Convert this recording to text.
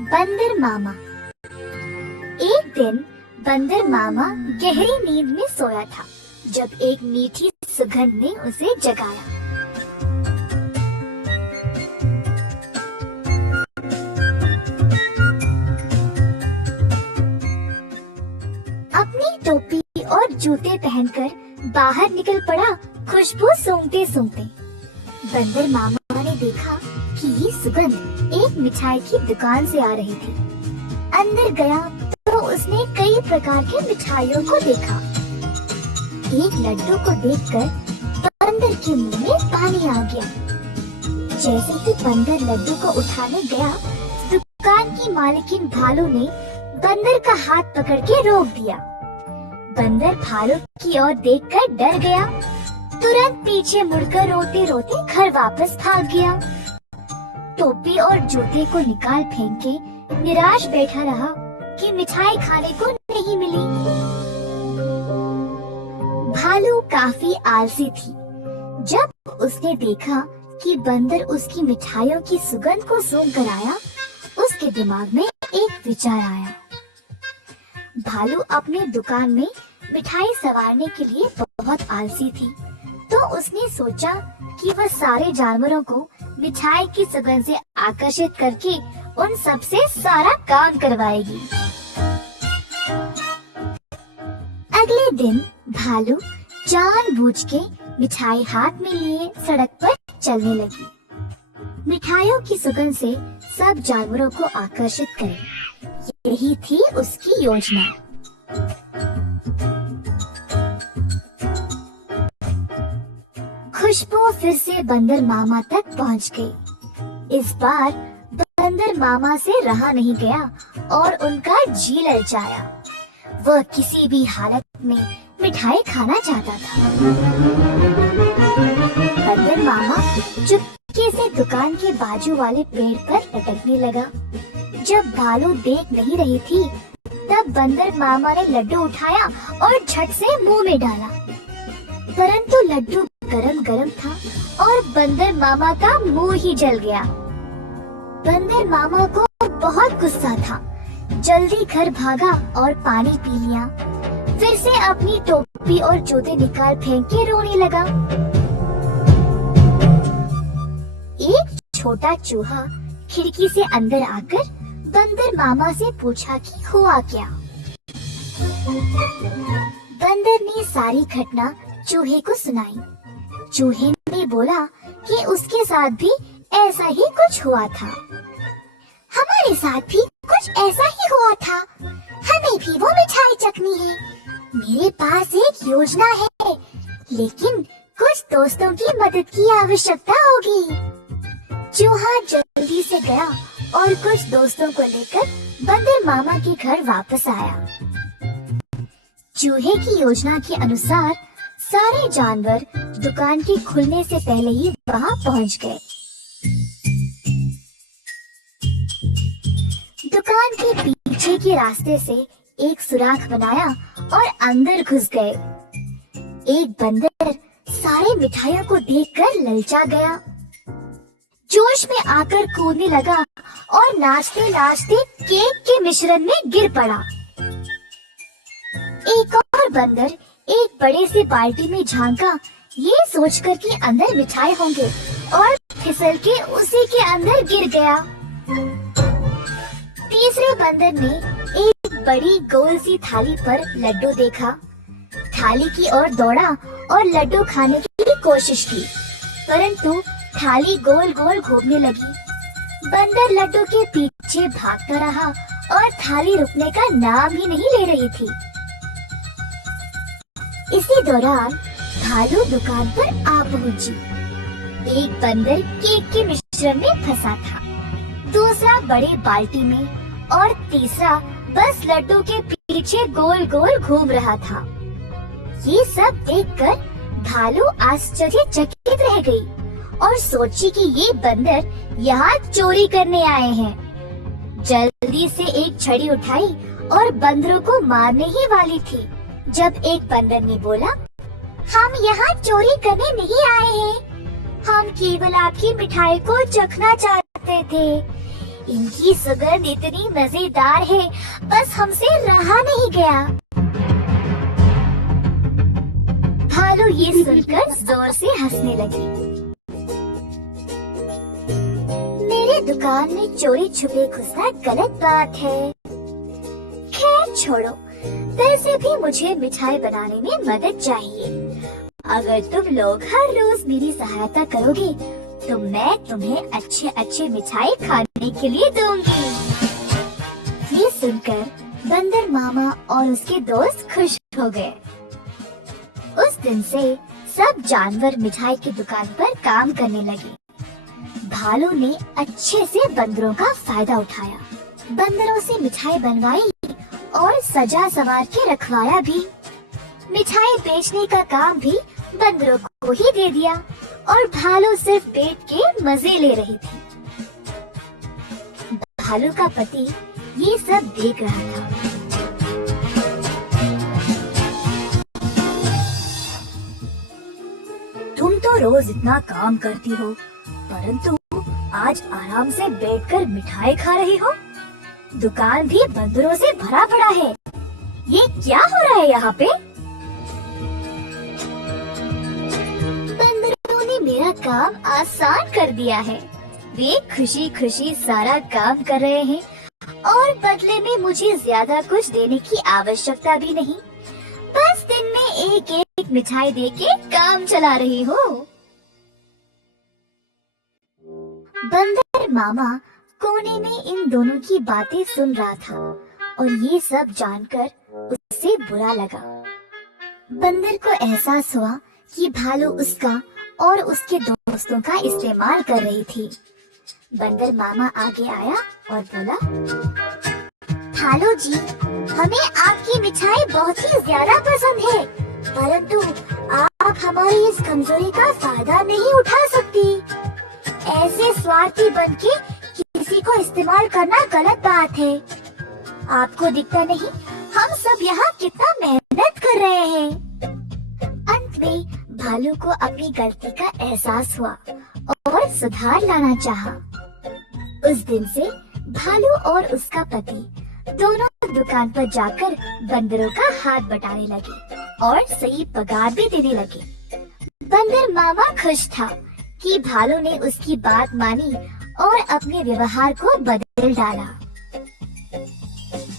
बंदर मामा। एक दिन बंदर मामा गहरी नींद में सोया था जब एक मीठी सुगंध ने उसे जगाया। अपनी टोपी और जूते पहनकर बाहर निकल पड़ा खुशबू सूंघते सूंघते। बंदर मामा ने देखा कि ये सुगंध एक मिठाई की दुकान से आ रही थी। अंदर गया तो उसने कई प्रकार की मिठाइयों को देखा। एक लड्डू को देखकर बंदर के मुंह में पानी आ गया। जैसे ही बंदर लड्डू को उठाने गया, दुकान की मालकिन भालू ने बंदर का हाथ पकड़ के रोक दिया। बंदर भालू की ओर देखकर डर गया, तुरंत पीछे मुड़कर रोते रोते घर वापस भाग गया। टोपी और जूते को निकाल फेंक के निराश बैठा रहा कि मिठाई खाने को नहीं मिली। भालू काफी आलसी थी। जब उसने देखा कि बंदर उसकी मिठाइयों की सुगंध को सूंघ कर आया, उसके दिमाग में एक विचार आया। भालू अपने दुकान में मिठाई सवारने के लिए बहुत आलसी थी, तो उसने सोचा कि वह सारे जानवरों को मिठाई की सुगंध से आकर्षित करके उन सब से सारा काम करवाएगी। अगले दिन भालू जानबूझ के मिठाई हाथ में लिए सड़क पर चलने लगी। मिठाइयों की सुगंध से सब जानवरों को आकर्षित करे, यही थी उसकी योजना। खुशबू फिर से बंदर मामा तक पहुंच गई। इस बार बंदर मामा से रहा नहीं गया और उनका जी ललचाया। वह किसी भी हालत में मिठाई खाना चाहता था। बंदर मामा चुपके से दुकान के बाजू वाले पेड़ पर लटकने लगा। जब भालू देख नहीं रही थी, तब बंदर मामा ने लड्डू उठाया और झट से मुंह में डाला। परंतु लड्डू गरम गरम था और बंदर मामा का मुंह ही जल गया। बंदर मामा को बहुत गुस्सा था। जल्दी घर भागा और पानी पी लिया। फिर से अपनी टोपी और जूते निकाल फेंक के रोने लगा। एक छोटा चूहा खिड़की से अंदर आकर बंदर मामा से पूछा कि हुआ क्या। बंदर ने सारी घटना चूहे को सुनाई। चूहे ने बोला कि उसके साथ भी ऐसा ही कुछ हुआ था। हमारे साथ भी कुछ ऐसा ही हुआ था। हमें भी वो मिठाई चखनी है। मेरे पास एक योजना है, लेकिन कुछ दोस्तों की मदद की आवश्यकता होगी। चूहा जल्दी से गया और कुछ दोस्तों को लेकर बंदर मामा के घर वापस आया। चूहे की योजना के अनुसार सारे जानवर दुकान के खुलने से पहले ही वहां पहुंच गए। दुकान के पीछे के रास्ते से एक सुराख बनाया और अंदर घुस गए। एक बंदर सारे मिठाइयों को देखकर ललचा गया। जोश में आकर कूदने लगा और नाचते नाचते केक के मिश्रण में गिर पड़ा। एक और बंदर एक बड़े से बाल्टी में झांका, ये सोचकर कि अंदर मिठाई होंगे, और फिसल के उसी के अंदर गिर गया। तीसरे बंदर ने एक बड़ी गोल सी थाली पर लड्डू देखा। थाली की ओर दौड़ा और लड्डू खाने की कोशिश की, परंतु थाली गोल गोल घूमने लगी। बंदर लड्डू के पीछे भागता रहा और थाली रुकने का नाम ही नहीं ले रही थी। इसी दौरान भालू दुकान पर आ पहुंची। एक बंदर केक के मिश्रण में फंसा था, दूसरा बड़ी बाल्टी में और तीसरा बस लड्डू के पीछे गोल गोल घूम रहा था। ये सब देखकर भालू आश्चर्यचकित रह गई और सोची कि ये बंदर यहाँ चोरी करने आए हैं। जल्दी से एक छड़ी उठाई और बंदरों को मारने ही वाली थी, जब एक बंदर ने बोला, हम यहाँ चोरी करने नहीं आए हैं, हम केवल आपकी मिठाई को चखना चाहते थे। इनकी सुगंध इतनी मजेदार है, बस हमसे रहा नहीं गया। भालू ये सुनकर जोर से हंसने लगी। मेरे दुकान में चोरी छुपे घुसना गलत बात है। खैर छोड़ो, वैसे भी मुझे मिठाई बनाने में मदद चाहिए। अगर तुम लोग हर रोज मेरी सहायता करोगे तो मैं तुम्हें अच्छे अच्छे मिठाई खाने के लिए दूंगी। ये सुनकर बंदर मामा और उसके दोस्त खुश हो गए। उस दिन से सब जानवर मिठाई की दुकान पर काम करने लगे। भालू ने अच्छे से बंदरों का फायदा उठाया, बंदरों से मिठाई बनवाई और सजा संवार के रखवाया भी। मिठाई बेचने का काम भी बंदरों को ही दे दिया और भालू सिर्फ बैठ के मजे ले रही थी। भालू का पति ये सब देख रहा था। तुम तो रोज इतना काम करती हो, परंतु आज आराम से बैठकर मिठाई खा रही हो। दुकान भी बंदरों से भरा पड़ा है। ये क्या हो रहा है यहाँ पे? बंदरों ने मेरा काम आसान कर दिया है। वे खुशी खुशी सारा काम कर रहे हैं और बदले में मुझे ज्यादा कुछ देने की आवश्यकता भी नहीं। बस दिन में एक एक मिठाई देके काम चला रही हो। बंदर मामा कोने में इन दोनों की बातें सुन रहा था और ये सब जानकर उसे बुरा लगा। बंदर को एहसास हुआ कि भालू उसका और उसके दोस्तों का इस्तेमाल कर रही थी। बंदर मामा आगे आया और बोला, भालू जी, हमें आपकी मिठाई बहुत ही ज्यादा पसंद है, परंतु आप हमारी इस कमजोरी का फायदा नहीं उठा सकती। ऐसे स्वार्थी बनके किसी को इस्तेमाल करना गलत बात है। आपको दिखता नहीं हम सब यहाँ कितना मेहनत कर रहे हैं। अंत में भालू को अपनी गलती का एहसास हुआ और सुधार लाना चाहा। उस दिन से भालू और उसका पति दोनों दुकान पर जाकर बंदरों का हाथ बटाने लगे और सही पगार भी देने लगे। बंदर मामा खुश था कि भालू ने उसकी बात मानी और अपने व्यवहार को बदल डाला।